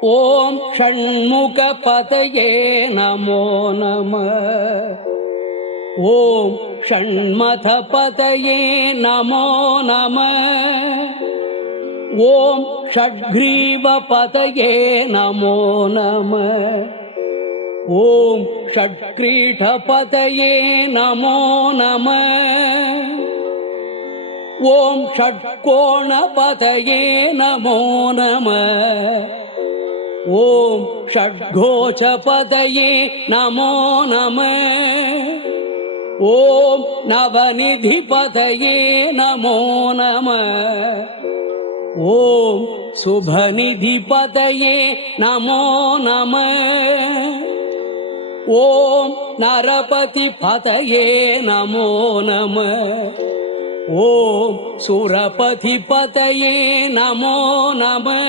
ஓம் ஷண்முகபதயே நமோ நம. ஓம் ஷண்மதபதயே நமோ நம. ஓம் ஷட்க்ரீவபதயே நமோ நம. ஓம் ஷட்க்ரீடபதயே நமோ நம. ஓம் ஷட்கோணபதயே நமோ நம. ஓம் ஷட்கோச்சபதயே நமோ நம. ஓம் நவநிதிபதயே நமோ நம. ஓம் சுபநிதிபதயே நமோ நம. ஓம் நரபதிபதயே நமோ நம. ஓம் சுரபதிபதயே நமோ நம.